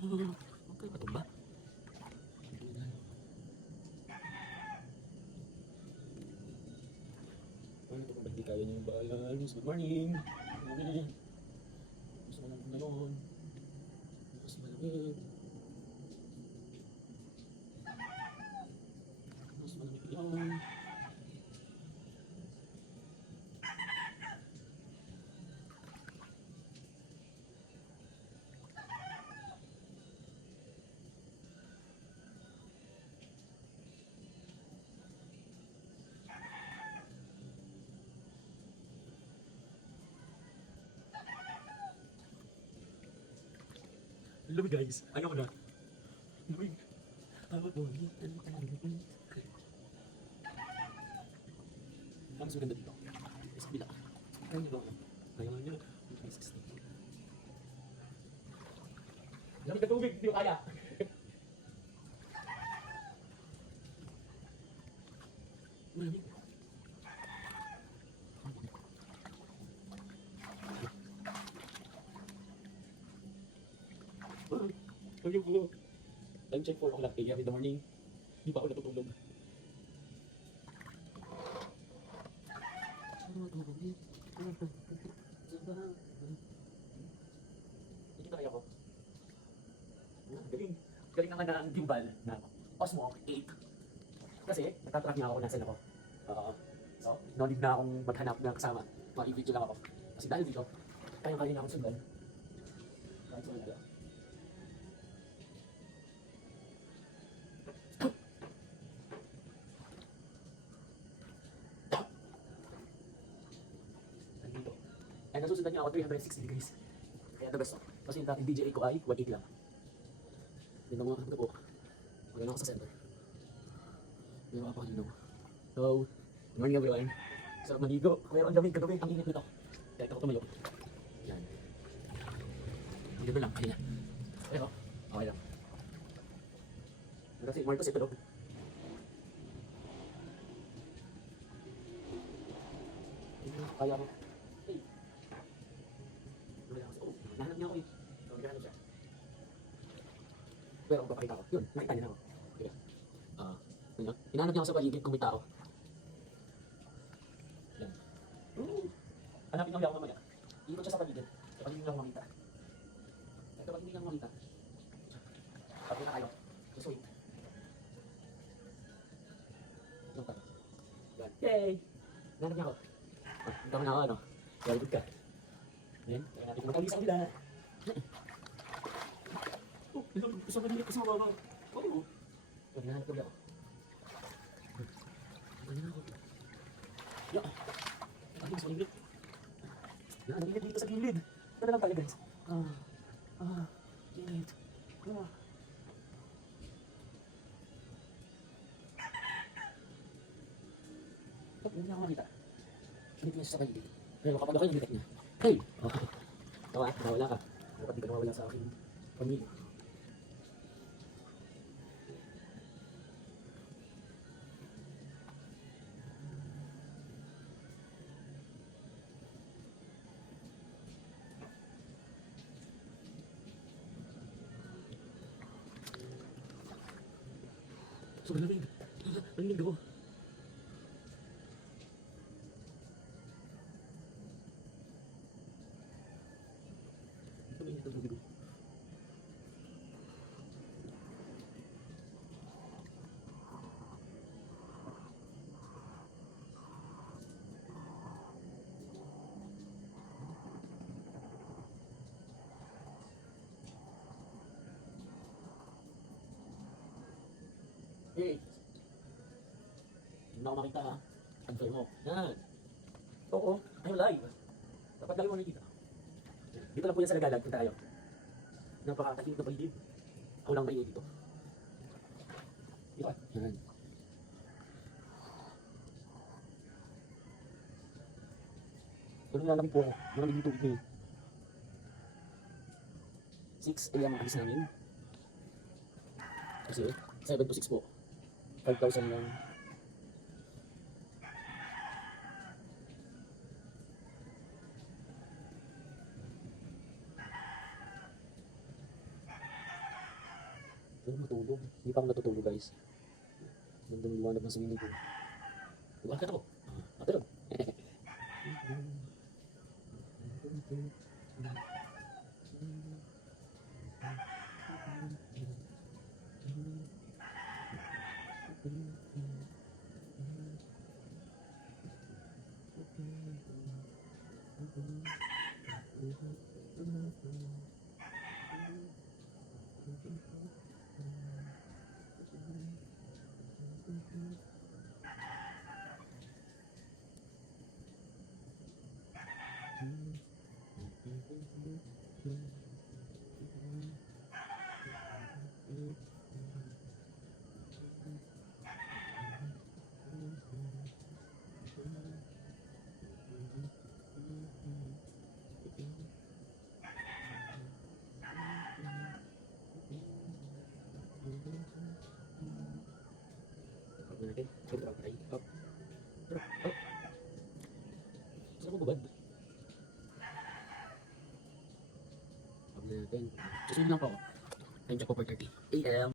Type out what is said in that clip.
Okay, patumba. Ano ito kung ba't di kaya niyo yung balance? Good morning! Gusto mo lang ngayon. Mas malamig. Mas malamig yan. Lamig guys, ayaw ko na. Lamig. Tawag mo, ano ka lang. Ang mas maganda dito. Sa kabila. Ayaw niyo ba? Ayaw niyo. Lamig na tubig, hindi ko kaya. Malamig. Ayaw ko. Time check 4 o'clock AM in the morning. Hindi pa ako natutulog. Hindi kaya ko. Galing. Galing naman na ang gimbal na Osmo 8. Kasi natatrack niya ako kung nasan ako. So, no need na akong maghanap ng kasama. Mag-i-video lang ako. Kasi dahil dito, kaya-kaya na akong sundan. Kahit sundan na. Dito. Ay, nasusundan niya ako 360 degrees. Kaya the best. Kasi yung dating DJI ko ay 180 lang. Hindi na mga kasama ko. Maganda ako sa center. Hindi ako kapakalinom. So, good morning everyone. Sarap maligo. Pero ang lamig kagabi, ang init nito. Kaya ito ko tumayo. Yan. Ang ganda lang, kanina. Pero, okay lang. Kasi Marcos ito daw. Kaya ako. Hey. Nahanap niya ako eh. So, naghahanap siya. Pero kung papakita ko, yun, nakita niya na ako. Okay. Hinahanap niya ako sa paligid kung may tao. Yan. Hanapin niya ako mamaya. Iikot siya sa paligid. Kapag hindi niya ako makita. At kapag hindi niya ako makita, kapag na kayo, just wait. Yung tayo. Yan. Yay! Hinahanap niya ako. Hindi ako na ako, ano? Very good ka. Yan. Kaya natin kung matawis ako nila. Oh, gusto ko nila kasi mababa. Oo. Yan, hinahanap ko nila ako. Ganyan ako. Yan. Ay, mas maligid. Yan, naligid dito sa gilid. Ito na lang tayo guys. Gilid. Ba't hindi ako makita? Hindi niya siya sa paligid. Pero kapag ako yung detect niya. Hey! Okay. Tawa, nawala ka. Dapat di ka nawawala sa aking pamilya. Sobrang lamig. Lamig ako. Lamig ang tubig ko. Hey! Hindi na ako makita ha. Unfair mo. Yan. Oo, I'm live. Dapat lagi mo nakikita. Dito lang po yan sa Nagalag. Punta tayo. Napakatakinig na paligid. Ako lang maingay dito. Dito ka. Yan. Pero nalamig po ako. Malamig dito. 6 AM ang alis namin. Kasi 7 to 6 po. 5,000 lang. Pero matulog. Hindi pa ako natutulog guys. Gandang liwanag ng swimming pool. Bakit ako? Matulog. Natin. Sorry, parang patay. Up. Up. Up. Saan ako babad? Up natin. Susunod lang po ako. Time check po 4:30 AM.